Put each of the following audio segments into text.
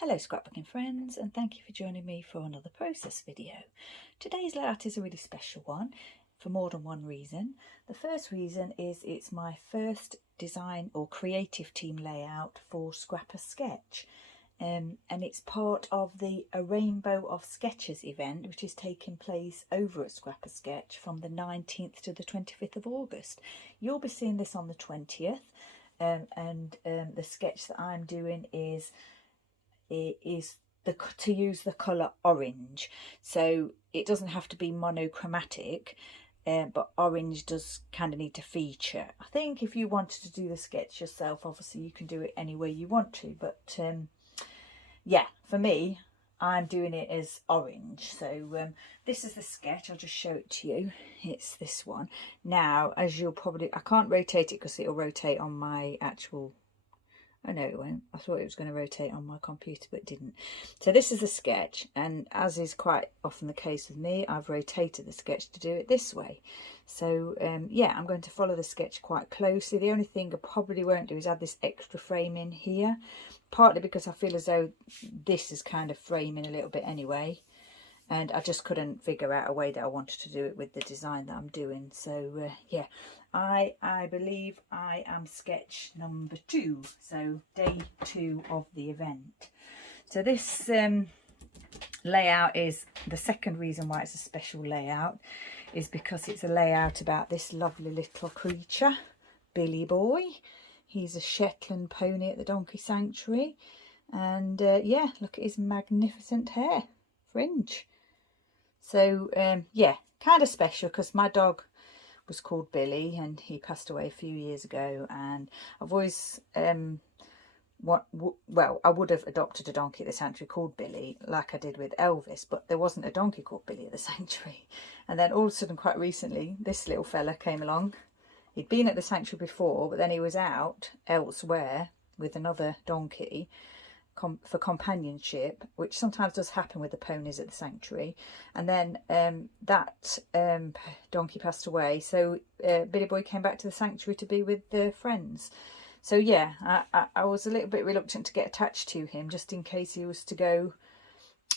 Hello scrapbooking friends, and thank you for joining me for another process video. Today's layout is a really special one for more than one reason. The first reason is it's my first design or creative team layout for Scrap a Sketch, and it's part of the A Rainbow of Sketches event, which is taking place over at Scrap a Sketch from the 19th to the 25th of August. You'll be seeing this on the 20th, and the sketch that I'm doing is to use the colour orange, so it doesn't have to be monochromatic, but orange does kind of need to feature. I think if you wanted to do the sketch yourself, obviously you can do it any way you want to, but yeah, for me, I'm doing it as orange. So this is the sketch. I'll just show it to you. It's this one. Now, as you'll probably, I can't rotate it because it'll rotate on my actual, oh no it won't. I thought it was going to rotate on my computer, but it didn't. So this is the sketch, and as is quite often the case with me, I've rotated the sketch to do it this way. So yeah, I'm going to follow the sketch quite closely. The only thing I probably won't do is add this extra frame in here, partly because I feel as though this is kind of framing a little bit anyway, and I just couldn't figure out a way that I wanted to do it with the design that I'm doing. So yeah, I believe I am sketch number 2, so day 2 of the event. So this layout is the second reason why it's a special layout, is because it's a layout about this lovely little creature, Billy Boy. He's a Shetland pony at the Donkey Sanctuary, and yeah, look at his magnificent hair fringe. So yeah, kind of special because my dog was called Billy and he passed away a few years ago, and I've always well, I would have adopted a donkey at the sanctuary called Billy, like I did with Elvis, but there wasn't a donkey called Billy at the sanctuary. And then all of a sudden, quite recently, this little fella came along. He'd been at the sanctuary before, but then he was out elsewhere with another donkey for companionship, which sometimes does happen with the ponies at the sanctuary. And then that donkey passed away, so Billy Boy came back to the sanctuary to be with their friends. So yeah, I was a little bit reluctant to get attached to him just in case he was to go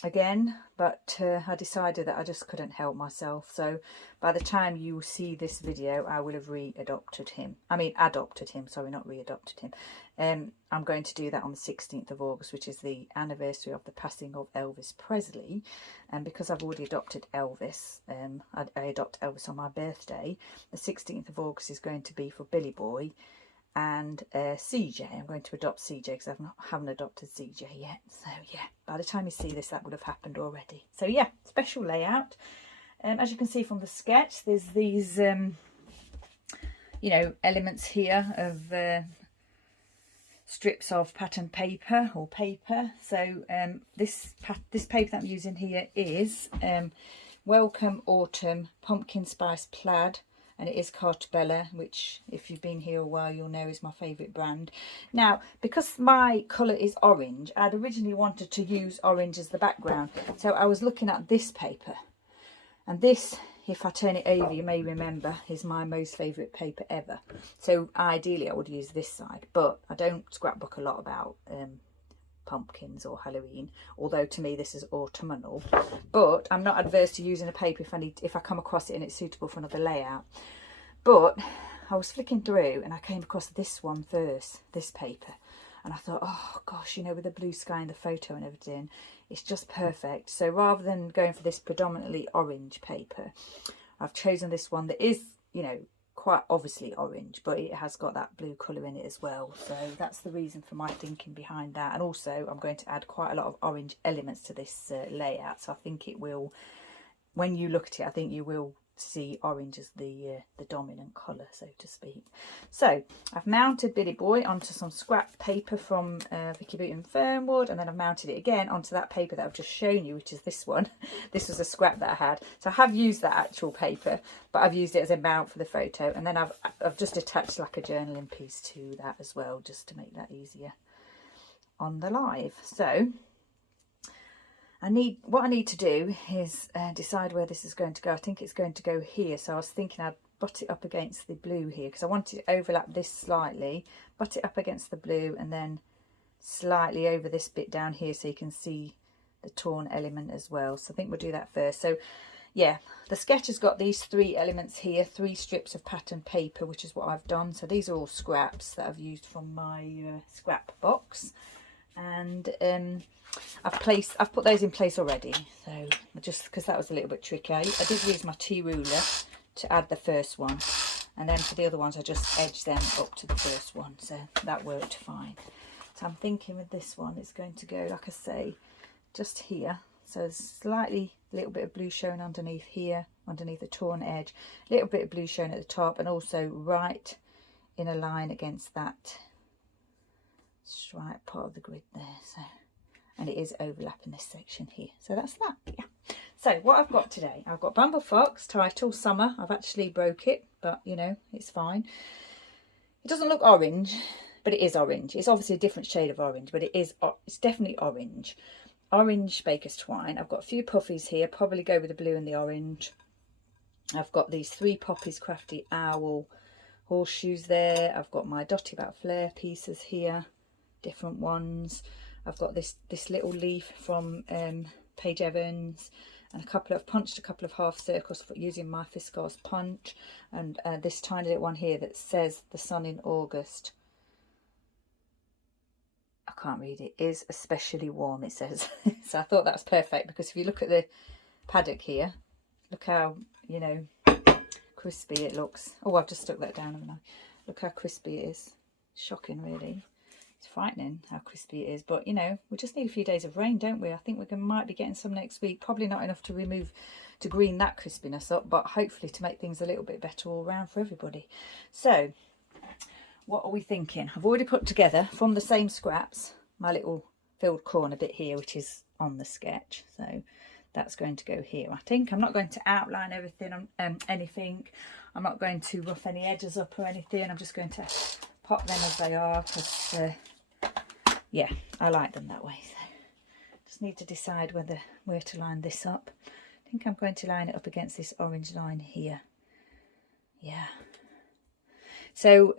again, but I decided that I just couldn't help myself. So by the time you see this video, I will have adopted him, sorry, not readopted him. I'm going to do that on the 16th of August, which is the anniversary of the passing of Elvis Presley, and because I've already adopted Elvis, I adopt Elvis on my birthday, the 16th of August is going to be for Billy Boy and CJ. I'm going to adopt CJ because I haven't adopted CJ yet. So yeah, by the time you see this, that would have happened already. So yeah, special layout. As you can see from the sketch, there's these you know, elements here of strips of pattern paper or paper. So this paper that I'm using here is Welcome Autumn Pumpkin Spice Plaid, and it is Carta, which if you've been here a while you'll know is my favourite brand. Now, because my colour is orange, I'd originally wanted to use orange as the background, so I was looking at this paper, and this, if I turn it over, you may remember, is my most favourite paper ever. So ideally I would use this side, but I don't scrapbook a lot about pumpkins or Halloween, although to me this is autumnal. But I'm not adverse to using a paper if I come across it and it's suitable for another layout. But I was flicking through and I came across this one first, this paper, and I thought, oh gosh, you know, with the blue sky and the photo and everything, it's just perfect. So rather than going for this predominantly orange paper, I've chosen this one that is, you know, quite obviously orange, but it has got that blue colour in it as well. So that's the reason for my thinking behind that. And also I'm going to add quite a lot of orange elements to this layout, so I think it will, when you look at it, I think you will see orange as the dominant colour, so to speak. So I've mounted Billy Boy onto some scrap paper from Vicky Boot and Fernwood, and then I've mounted it again onto that paper that I've just shown you, which is this one. This was a scrap that I had, so I have used that actual paper, but I've used it as a mount for the photo, and then I've just attached like a journaling piece to that as well, just to make that easier on the live. So what I need to do is decide where this is going to go. I think it's going to go here, so I was thinking I'd butt it up against the blue here because I wanted to overlap this slightly, butt it up against the blue, and then slightly over this bit down here so you can see the torn element as well. So I think we'll do that first. So yeah, the sketch has got these 3 elements here, 3 strips of pattern paper, which is what I've done. So these are all scraps that I've used from my scrap box, and I've put those in place already. So just because that was a little bit tricky, I did use my T ruler to add the first one, and then for the other ones I just edged them up to the first one, so that worked fine. So I'm thinking with this one it's going to go, like I say, just here. So there's slightly a little bit of blue showing underneath here, underneath the torn edge, a little bit of blue showing at the top, and also right in a line against that stripe part of the grid there. So, and it is overlapping this section here. So that's that. Yeah. So what I've got today, I've got Bramble Fox title Summer. I've actually broke it, but you know, it's fine. It doesn't look orange, but it is orange. It's obviously a different shade of orange, but it's definitely orange. Orange baker's twine. I've got a few puffies here, probably go with the blue and the orange. I've got these 3 Poppys Crafty Owl horseshoes there. I've got my Dotty about Flair pieces here, different ones. I've got this little leaf from Paige Evans, and I've punched a couple of half circles using my Fiskars punch, and this tiny little one here that says the sun in August. I can't read it. Is especially warm, it says. So I thought that was perfect, because if you look at the paddock here, look how, you know, crispy it looks. Oh, I've just stuck that down, haven't I? Look how crispy it is. Shocking, really. It's frightening how crispy it is, but you know, we just need a few days of rain, don't we? I think we might be getting some next week. Probably not enough to green that crispiness up, but hopefully to make things a little bit better all round for everybody. So what are we thinking? I've already put together from the same scraps my little filled corner bit here, which is on the sketch, so that's going to go here. I think I'm not going to outline everything, anything. I'm not going to rough any edges up or anything. I'm just going to pop them as they are, because yeah, I like them that way. So just need to decide where to line this up. I think I'm going to line it up against this orange line here. Yeah. So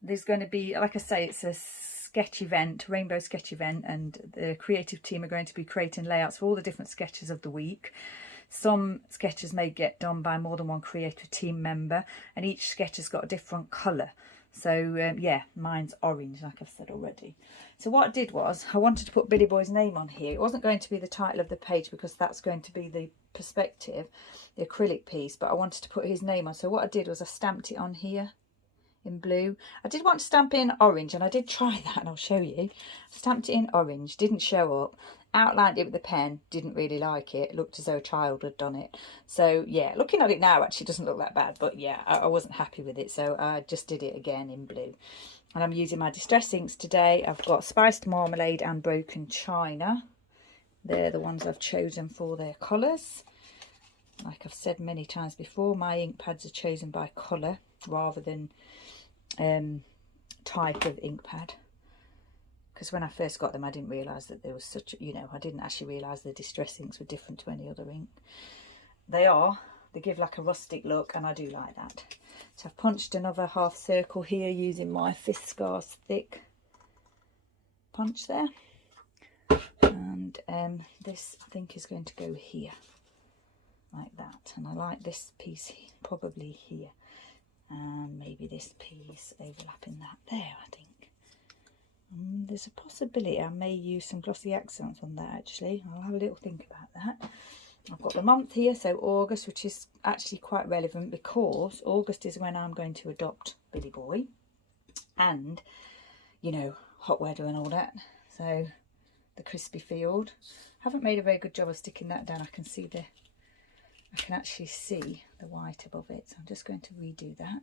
there's going to be, like I say, it's a sketch event, rainbow sketch event, and the creative team are going to be creating layouts for all the different sketches of the week. Some sketches may get done by more than one creative team member, and each sketch has got a different colour. So yeah, mine's orange, like I've said already. So what I did was, I wanted to put Billy Boy's name on here. It wasn't going to be the title of the page, because that's going to be the perspective, the acrylic piece, but I wanted to put his name on. So what I did was I stamped it on here in blue. I did want to stamp it in orange, and I did try that, and I'll show you. Stamped it in orange, didn't show up. Outlined it with a pen, didn't really like it. It looked as though a child had done it. So yeah, looking at it now, actually doesn't look that bad, but yeah, I wasn't happy with it, so I just did it again in blue. And I'm using my distress inks today. I've got Spiced Marmalade and Broken China. They're the ones I've chosen for their colours. Like I've said many times before, my ink pads are chosen by colour rather than type of ink pad, because when I first got them I didn't realise that there was such, you know, I didn't actually realise the distress inks were different to any other ink. They give like a rustic look, and I do like that. So I've punched another half circle here using my Fiskars thick punch there, and this I think is going to go here like that, and I like this piece probably here, and maybe this piece overlapping that there, I think. There's a possibility I may use some glossy accents on that, actually. I'll have a little think about that. I've got the month here, so August, which is actually quite relevant, because August is when I'm going to adopt Billy Boy, and, you know, hot weather and all that. So the crispy field. Haven't made a very good job of sticking that down. I can actually see the white above it, so I'm just going to redo that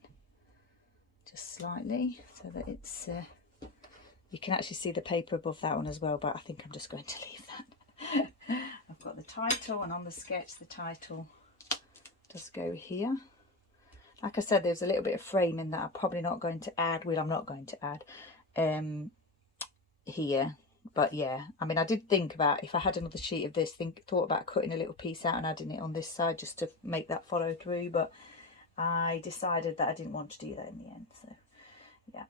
just slightly so that it's you can actually see the paper above that one as well, but I think I'm just going to leave that. I've got the title, and on the sketch the title does go here. Like I said, there's a little bit of framing that I'm probably not going to add. Well, I'm not going to add here. But yeah, I mean, I did think about, if I had another sheet of this, thought about cutting a little piece out and adding it on this side just to make that follow through, but I decided that I didn't want to do that in the end. So Yeah.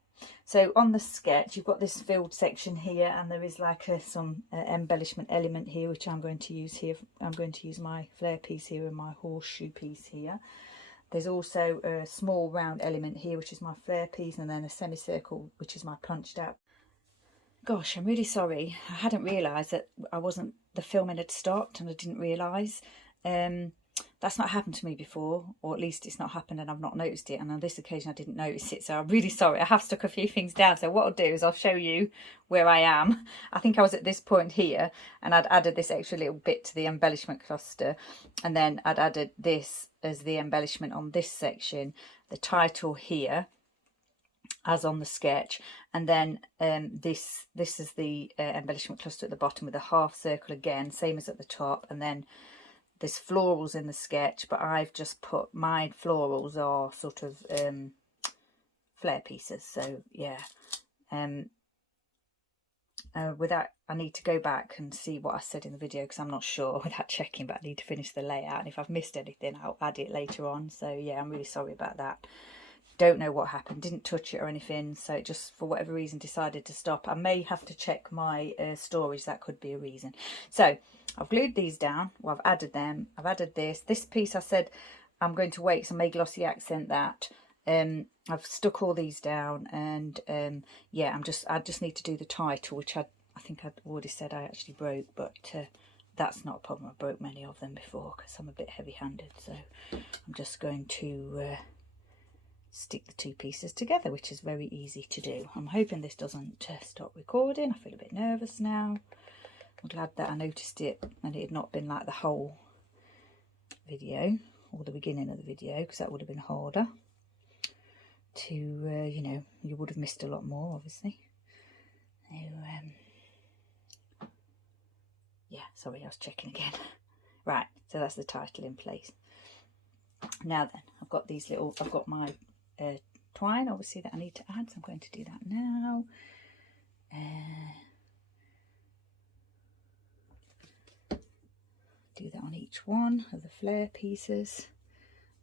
So on the sketch, you've got this filled section here, and there is like some embellishment element here, which I'm going to use here. I'm going to use my Flair piece here and my horseshoe piece here. There's also a small round element here, which is my Flair piece, and then a semicircle, which is my punched out. Gosh, I'm really sorry. I hadn't realised that the filming had stopped, and I didn't realise. That's not happened to me before, or at least it's not happened and I've not noticed it. And on this occasion I didn't notice it, so I'm really sorry. I have stuck a few things down. So what I'll do is I'll show you where I am. I think I was at this point here, and I'd added this extra little bit to the embellishment cluster, and then I'd added this as the embellishment on this section, the title here as on the sketch, and then this is the embellishment cluster at the bottom with a half circle again, same as at the top, and then there's florals in the sketch, but I've just put, my florals are sort of Flair pieces. So yeah, with that I need to go back and see what I said in the video, because I'm not sure without checking, but I need to finish the layout, and if I've missed anything I'll add it later on. So yeah, I'm really sorry about that. Don't know what happened, didn't touch it or anything, so it just for whatever reason decided to stop. I may have to check my storage, that could be a reason. So I've glued these down, well, I've added them, I've added this piece. I said I'm going to wait because I may glossy accent that. I've stuck all these down, and yeah, I just need to do the title, which I think I'd already said I actually broke, but that's not a problem. I broke many of them before because I'm a bit heavy-handed, so I'm just going to stick the two pieces together, which is very easy to do. I'm hoping this doesn't stop recording. I feel a bit nervous now. I'm glad that I noticed it and it had not been like the whole video or the beginning of the video, because that would have been harder to you know, you would have missed a lot more obviously. So yeah, sorry, I was checking again. Right, so that's the title in place. Now then, I've got these little, I've got my twine obviously that I need to add, so I'm going to do that now. Do that on each one of the Flair pieces.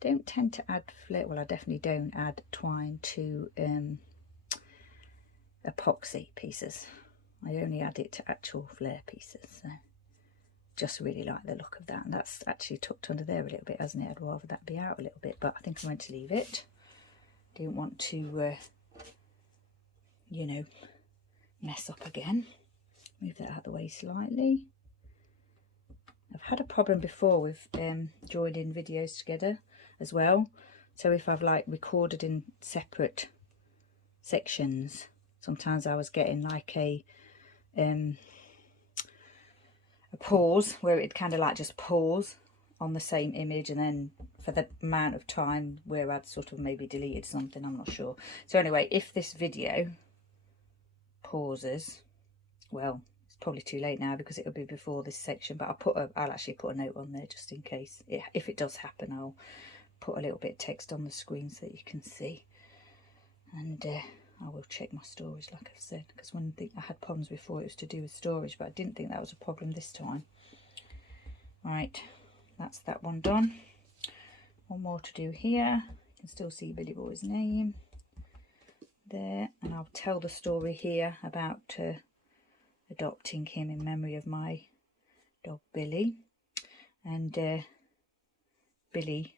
Don't tend to add Flair, well, I definitely don't add twine to epoxy pieces. I only add it to actual Flair pieces, so just really like the look of that. And that's actually tucked under there a little bit, hasn't it? I'd rather that be out a little bit, but I think I'm going to leave it. Don't want to you know, mess up again. Move that out of the way slightly. I've had a problem before with joining videos together as well. So if I've like recorded in separate sections, sometimes I was getting like a pause where it'd kind of like just pause on the same image, and then for the amount of time where I'd sort of maybe deleted something, I'm not sure. So anyway, if this video pauses, well, it's probably too late now because it'll be before this section, but I'll actually put a note on there just in case. If it does happen, I'll put a little bit of text on the screen so that you can see. And I will check my storage, like I've said, because one thing I had problems before, it was to do with storage, but I didn't think that was a problem this time. Right, that's that one done. One more to do here. You can still see Billy Boy's name there, and I'll tell the story here about adopting him in memory of my dog Billy. And Billy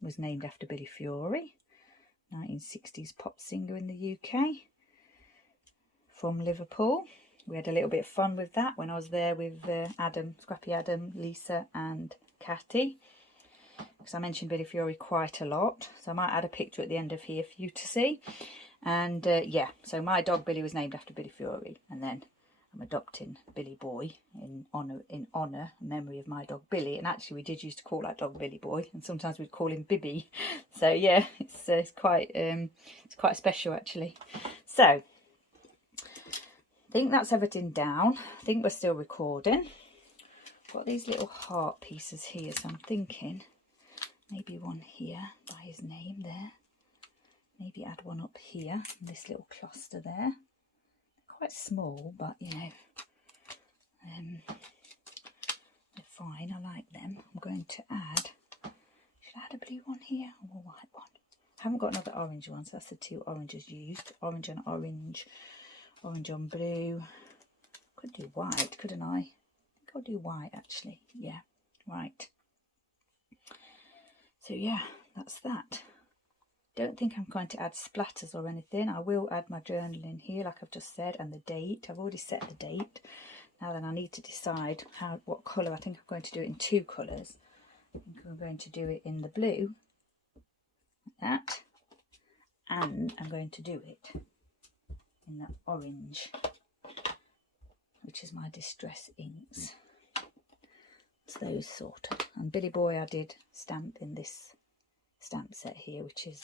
was named after Billy Fury, 1960s pop singer in the UK from Liverpool. We had a little bit of fun with that when I was there with Adam, Scrappy Adam, Lisa and Catty, because I mentioned Billy Fury quite a lot, so I might add a picture at the end of here for you to see. And yeah, so my dog Billy was named after Billy Fury, and then I'm adopting Billy Boy in honour memory of my dog Billy. And actually we did used to call that dog Billy Boy, and sometimes we'd call him Bibby. So yeah, it's quite special actually. So I think that's everything down. I think we're still recording. Got these little heart pieces here, so I'm thinking maybe one here by his name there. Maybe add one up here in this little cluster there. Quite small, but you know, they're fine. I like them. I'm going to add, should I add a blue one here or a white one? haven't got another orange one, so that's the 2 oranges used. Orange on orange, orange on blue. Could do white, couldn't I? I think I'll do white actually. Yeah, right. So yeah, that's that. Don't think I'm going to add splatters or anything. I will add my journal in here, like I've just said, and the date. I've already set the date. Now then, I need to decide what colour. I think I'm going to do it in 2 colours. I think I'm going to do it in the blue, like that, and I'm going to do it in the orange, which is my Distress inks. It's those sort of. And Billy Boy I did stamp in this stamp set here, which is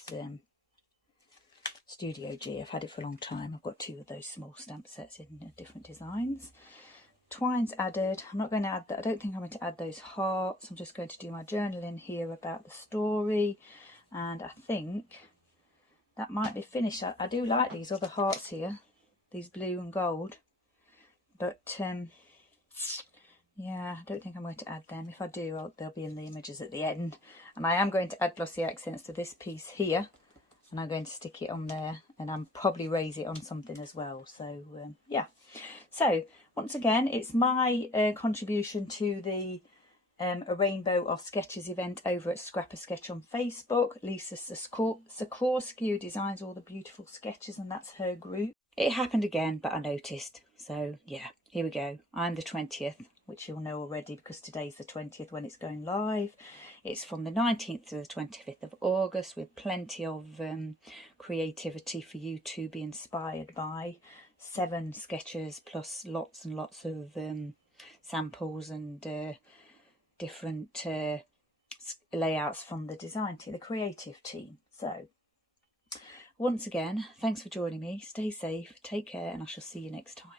Studio G. I've had it for a long time. I've got 2 of those small stamp sets in different designs. Twine's added. I'm not going to add that. I don't think I'm going to add those hearts. I'm just going to do my journal in here about the story, and I think that might be finished. I do like these other hearts here, these blue and gold, but yeah, I don't think I'm going to add them. If I do, they'll be in the images at the end. And I am going to add glossy accents to this piece here, and I'm going to stick it on there, and I'm probably raise it on something as well. So yeah. So once again, it's my contribution to the A Rainbow of Sketches event over at Scrap a Sketch on Facebook. Lisa Sikorsky designs all the beautiful sketches, and that's her group. It happened again, but I noticed. So yeah, here we go. I'm the 20th, which you'll know already because today's the 20th when it's going live. It's from the 19th to the 25th of August, with plenty of creativity for you to be inspired by. 7 sketches plus lots and lots of samples and different layouts from the design team, the creative team. So once again, thanks for joining me. Stay safe, take care, and I shall see you next time.